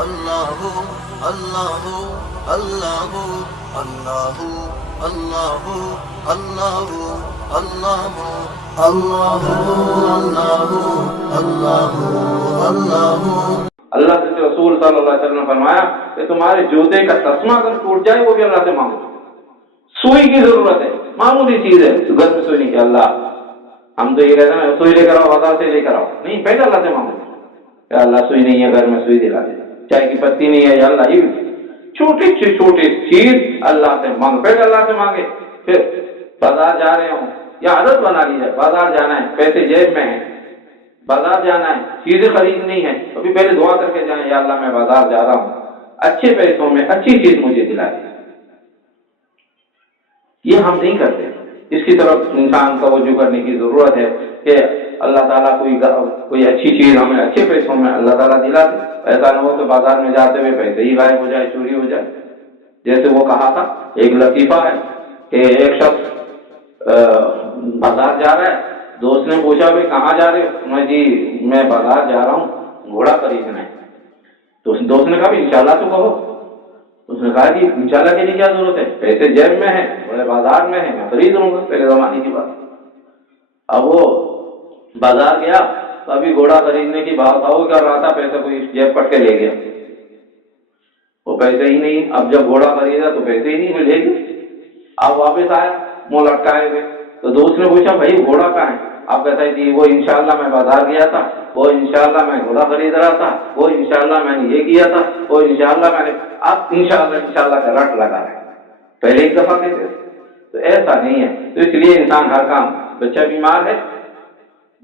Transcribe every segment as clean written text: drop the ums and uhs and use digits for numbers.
اللہ اللہ اللہ اللہ اللہ اللہ اللہ اللہ اللہ اللہ اللہ کے رسول صلی اللہ علیہ وسلم نے فرمایا کہ تمہارے جوتے کا تسمہ اگر ٹوٹ جائے وہ بھی اللہ سے مانگو. سوئی کی ضرورت ہے، معمولی چیز ہے، گھر میں سوئی نہیں کہ اللہ ہم تو یہ کہتے ہیں نا سوئی لے کر آؤ بازار سے لے کر آؤ، نہیں پہلے اللہ سے مانگو کہ اللہ سوئی نہیں ہے گھر میں سوئی دلا دے، چائے کی پتی نہیں ہے یا اللہ یہ چھوٹی سی چھوٹی چیز اللہ سے مانگو، پہلے اللہ سے مانگے. پھر بازار جا رہے ہوں یا عادت بنا لی جائے، بازار جانا ہے پیسے جیب میں ہیں، بازار جانا ہے چیزیں خریدنی ہے، ابھی پہلے دعا کر کے جائیں یا اللہ میں بازار جا رہا ہوں اچھے پیسوں میں اچھی چیز مجھے دلا دے. یہ ہم نہیں کرتے، اس کی طرف انسان توجہ کرنے کی ضرورت ہے کہ اللہ تعالیٰ کوئی اچھی چیز ہمیں اچھے پیسوں میں اللہ تعالیٰ دلا دے. ایسا نہ ہو کہ بازار میں جاتے ہوئے پیسے ہی غائب ہو جائے، چوری ہو جائے. جیسے وہ کہا تھا ایک لطیفہ ہے کہ ایک شخص بازار جا رہا ہے، دوست نے پوچھا بھائی کہاں جا رہے ہو؟ میں جی میں بازار جا رہا ہوں گھوڑا خریدنا ہے. تو دوست نے کہا بھی انشاءاللہ تو کہو. اس نے کہا کہ انشاءاللہ کے لیے کیا ضرورت ہے، پیسے جیب میں ہیں، بڑے بازار میں ہیں، میں خرید لوں گا. پہلے زمانے کی بات. اب وہ بازار گیا تو ابھی گھوڑا خریدنے کی بات آؤ کر رہا تھا، پیسے کوئی جیب پٹ کے لے گیا، وہ پیسے ہی نہیں. اب جب گھوڑا خریدا تو پیسے ہی نہیں ملے گی. اب واپس آیا منہ لٹکائے ہوئے، تو دوست نے پوچھا بھائی گھوڑا کہاں ہے؟ آپ کہتا ہے کہ وہ انشاءاللہ میں بازار گیا تھا، وہ انشاءاللہ میں گھوڑا خرید رہا تھا، وہ انشاءاللہ میں نے یہ کیا تھا، وہ انشاءاللہ میں نے. آپ انشاءاللہ کا رٹ لگا رہے پہلے ایک دفعہ کہتے تھے. تو ایسا نہیں ہے. تو اس لیے انسان ہر کام، بچہ بیمار ہے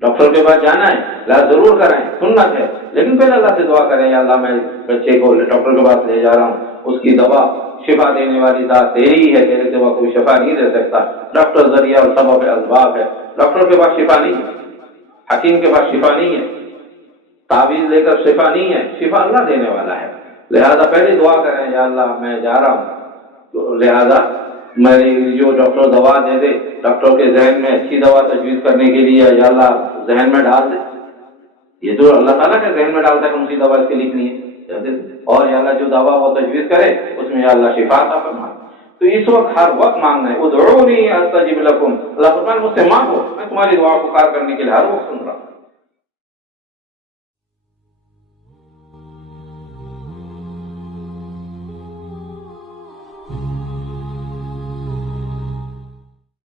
ڈاکٹر کے پاس جانا ہے علاج ضرور کریں، سنت ہے، لیکن پہلے اللہ سے دعا کریں یا اللہ میں بچے کو ڈاکٹر کے پاس لے جا رہا ہوں، اس کی دوا شفا دینے والی ذات تیری ہے، تیرے سوا کوئی شفا نہیں دے سکتا. ڈاکٹر ذریعہ اور سبب اسباب ہے، ڈاکٹر کے پاس شفا نہیں ہے، حکیم کے پاس شفا نہیں ہے، تعویذ لے کر شفا نہیں ہے، شفا اللہ دینے والا ہے. لہذا پہلے دعا کریں یا اللہ میں جا رہا ہوں، لہذا میری جو ڈاکٹر دوا دے دے، ڈاکٹر کے ذہن میں اچھی دوا تجویز کرنے کے لیے یا اللہ ذہن میں ڈال دے. یہ تو اللہ تعالیٰ کے ذہن میں ڈالتا ہے کون سی دوا اس کے لکھنی ہے، اور یا اللہ جو دوا وہ تجویز کرے اس میں یا اللہ شفا عطا فرمائے. تو اس وقت ہر وقت مانگنا ہے. ادعونی استجب لکم، اللہ فرمائے مجھ سے مانگو میں تمہاری دعا پکار کرنے کے لیے ہر وقت سنوں.